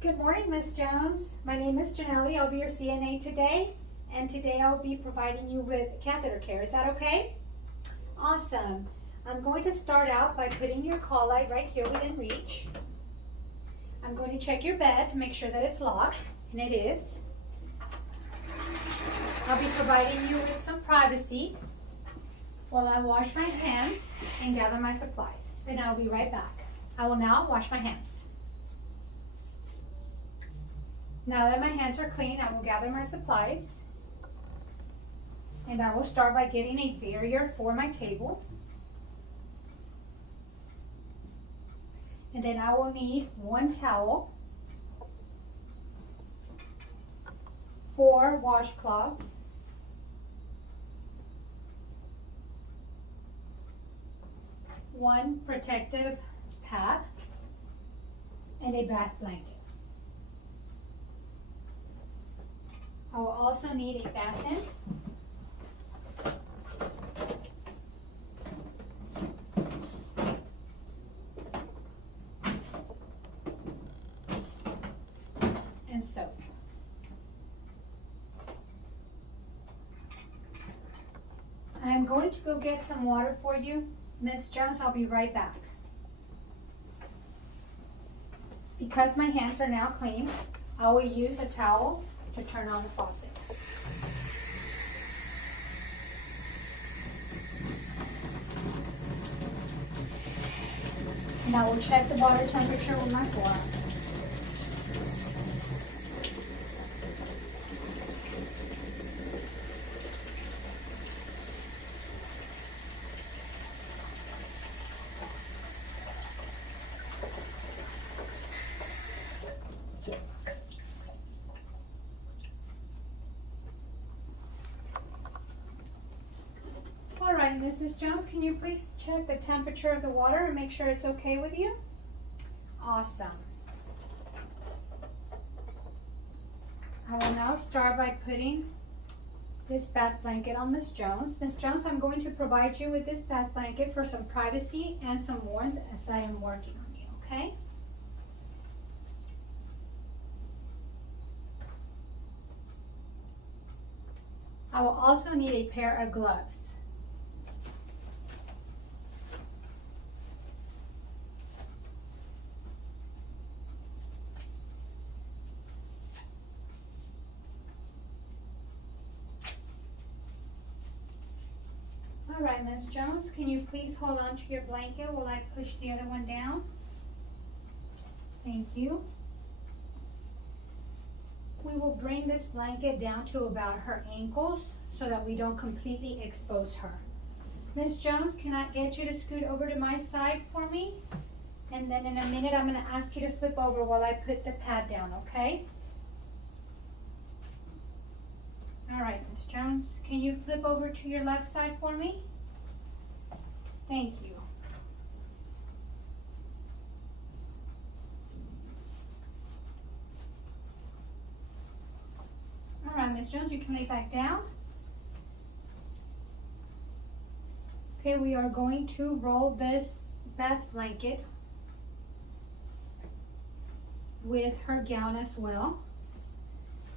Good morning, Ms. Jones. My name is Janelle. I'll be your CNA today, and today I'll be providing you with catheter care. Is that okay? Awesome. I'm going to start out by putting your call light right here within reach. I'm going to check your bed to make sure that it's locked, and it is. I'll be providing you with some privacy while I wash my hands and gather my supplies, and I'll be right back. I will now wash my hands. Now that my hands are clean, I will gather my supplies, and I will start by getting a barrier for my table. And then I will need 1 towel, 4 washcloths, 1 protective pad, and a bath blanket. I will also need a basin, and soap. I am going to go get some water for you, Ms. Jones. I'll be right back. Because my hands are now clean, I will use a towel to turn on the faucet. And I will check the water temperature with my fork. All right, Mrs. Jones, can you please check the temperature of the water and make sure it's okay with you? Awesome. I will now start by putting this bath blanket on Ms. Jones. Ms. Jones, I'm going to provide you with this bath blanket for some privacy and some warmth as I am working on you, okay? I will also need a pair of gloves. All right, Ms. Jones, can you please hold on to your blanket while I push the other one down? Thank you. We will bring this blanket down to about her ankles so that we don't completely expose her. Ms. Jones, can I get you to scoot over to my side for me? And then in a minute, I'm going to ask you to flip over while I put the pad down, okay? All right, Ms. Jones, can you flip over to your left side for me? Thank you. All right, Ms. Jones, you can lay back down. Okay, we are going to roll this bath blanket with her gown as well,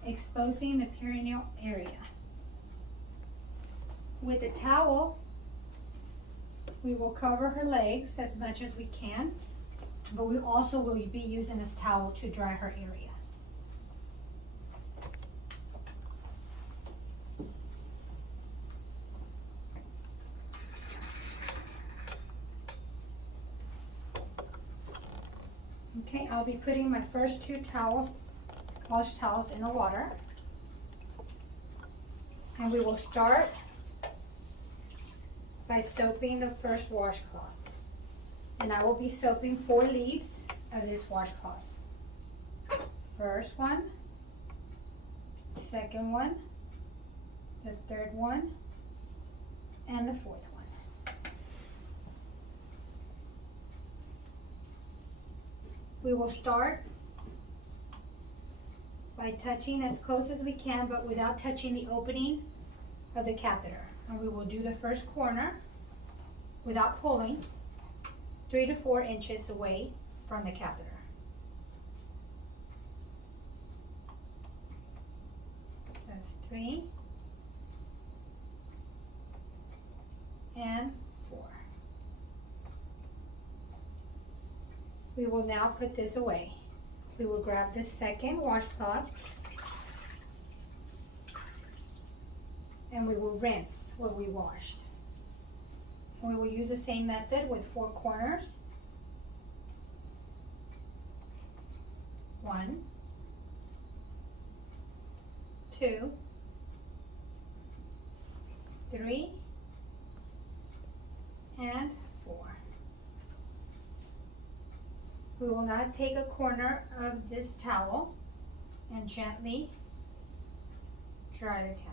exposing the perineal area. With the towel, we will cover her legs as much as we can, but we also will be using this towel to dry her area. Okay, I'll be putting my first 2 towels, wash towels, in the water. And we will start by soaping the first washcloth. And I will be soaping 4 leaves of this washcloth. First one, second one, the third one, and the fourth one. We will start by touching as close as we can, but without touching the opening of the catheter. And we will do the first corner without pulling, 3 to 4 inches away from the catheter. 3, and 4. We will now put this away. We will grab the second washcloth and we will rinse what we washed. And we will use the same method with 4 corners. 1, 2, 3, and 4. We will now take a corner of this towel and gently dry the catheter.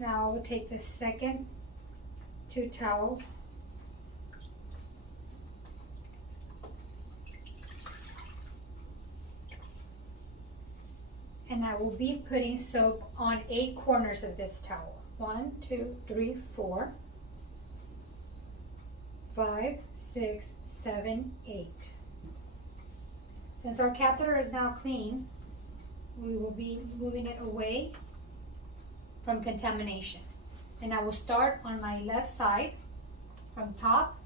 Now I will take the second 2 towels and I will be putting soap on 8 corners of this towel. 1, 2, 3, 4, 5, 6, 7, 8. Since our catheter is now clean, we will be moving it away from contamination. And I will start on my left side from top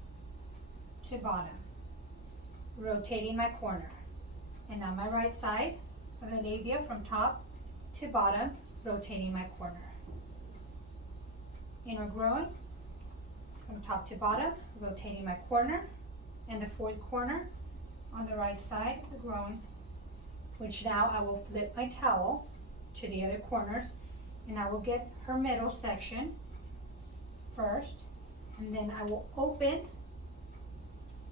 to bottom, rotating my corner. And on my right side of the labia from top to bottom, rotating my corner. Inner groin from top to bottom, rotating my corner, and the 4th corner on the right side of the groin, which now I will flip my towel to the other corners, and I will get her middle section first, and then I will open,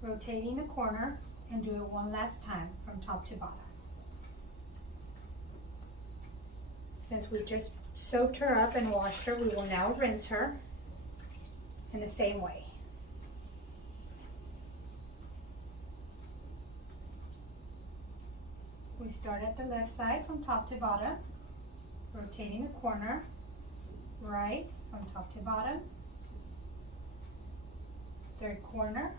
rotating the corner, and do it one last time from top to bottom. Since we just soaked her up and washed her, we will now rinse her in the same way. We start at the left side from top to bottom, rotating the corner, right from top to bottom, 3rd corner,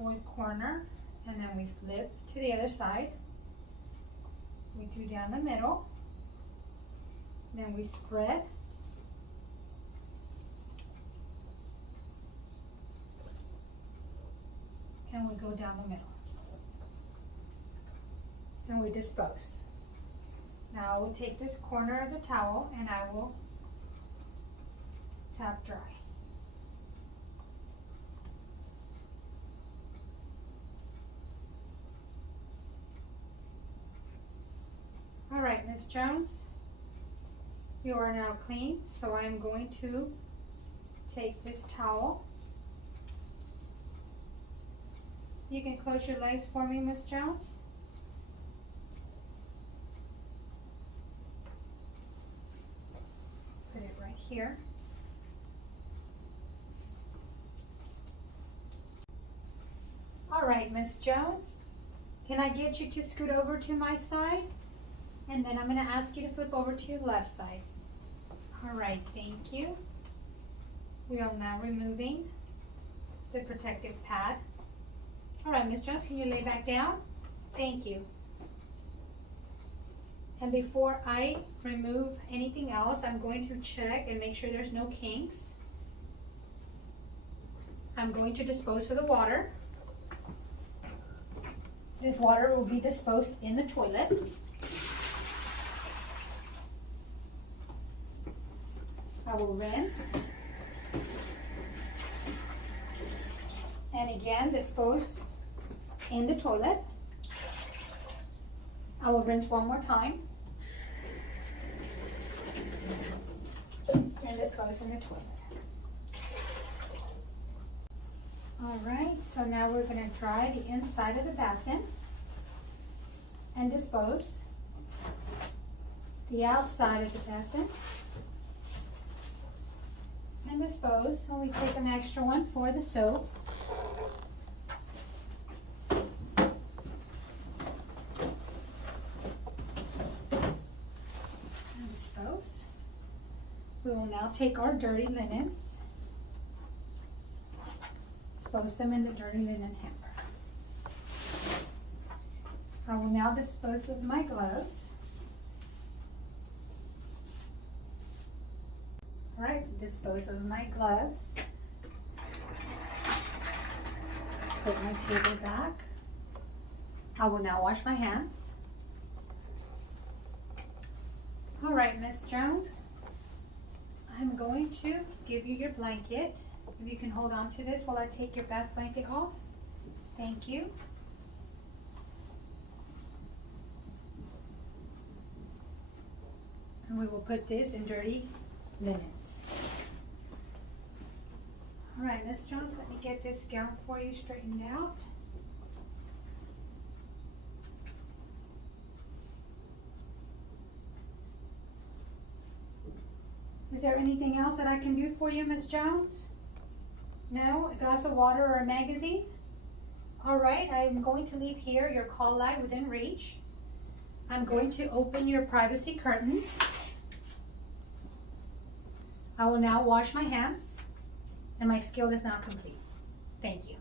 4th corner, and then we flip to the other side. We do down the middle, then we spread, and we go down the middle, and we dispose. Now I will take this corner of the towel and I will tap dry. All right, Ms. Jones, you are now clean, so I am going to take this towel. You can close your legs for me, Ms. Jones. Put it right here. All right, Ms. Jones, can I get you to scoot over to my side? And then I'm going to ask you to flip over to your left side. All right, thank you. We are now removing the protective pad. All right, Ms. Jones, can you lay back down? Thank you. And before I remove anything else, I'm going to check and make sure there's no kinks. I'm going to dispose of the water. This water will be disposed in the toilet. I will rinse and again dispose in the toilet. I will rinse one more time and dispose in the toilet. All right, so now we're going to dry the inside of the basin and dispose the outside of the basin. And dispose, so we take an extra one for the soap. And dispose. We will now take our dirty linens, dispose them in the dirty linen hamper. I will now dispose of my gloves. All right, so dispose of my gloves. Put my table back. I will now wash my hands. All right, Miss Jones, I'm going to give you your blanket. If you can hold on to this while I take your bath blanket off. Thank you. And we will put this in dirty linens. All right, Miss Jones, let me get this gown for you straightened out. Is there anything else that I can do for you, Miss Jones? No? A glass of water or a magazine? All right, I'm going to leave here your call light within reach. I'm going to open your privacy curtain. I will now wash my hands, and my skill is now complete. Thank you.